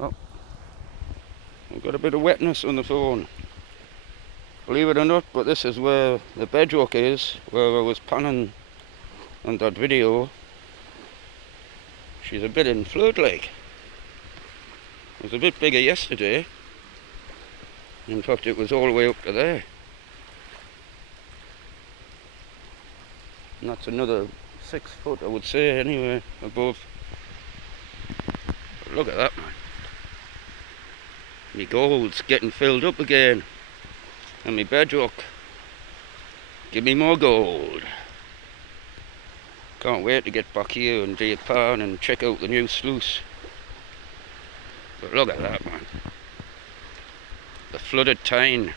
Oh, I've got a bit of wetness on the phone. Believe it or not, but this is where the bedrock is, where I was panning on that video. She's a bit in flood like. It was a bit bigger yesterday. In fact, it was all the way up to there. And that's another 6 foot, I would say, anyway, above. But look at that, man. My gold's getting filled up again. And my bedrock. Give me more gold. Can't wait to get back here and do a pan and check out the new sluice. But look at that, man. The flooded Tyne.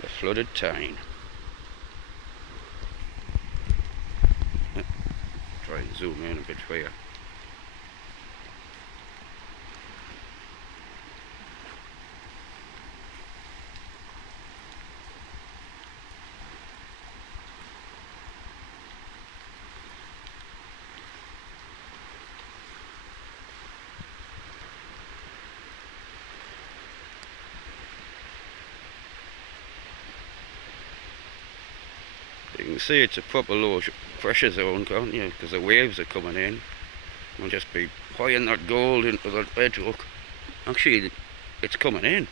The flooded Tyne. Try and zoom in a bit for you. You can see it's a proper low pressure zone, can't you? Because the waves are coming in. We'll just be pouring that gold into that bedrock. Actually, it's coming in.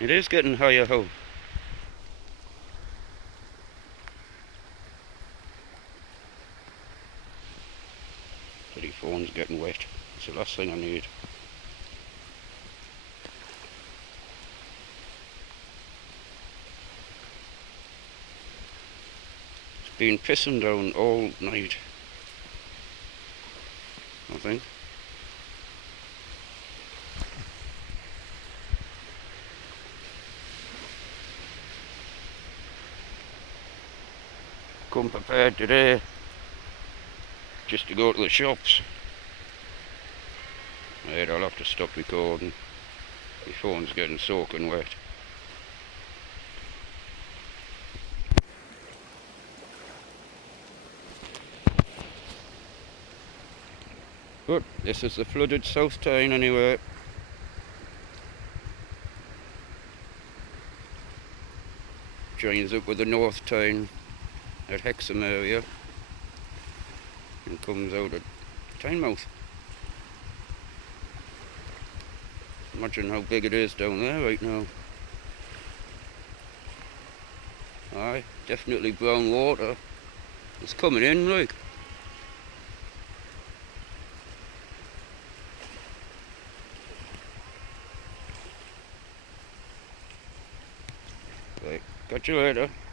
It is getting higher how. Bloody phone's getting wet. It's the last thing I need. It's been pissing down all night, I think. Come prepared today just to go to the shops. Right, I'll have to stop recording. My phone's getting soaking wet. But this is the flooded South Tyne anyway. Joins up with the North Tyne at Hexham area and comes out at Tynemouth. Imagine how big it is down there right now. Aye, definitely brown water. It's coming in like. Right, catch you later.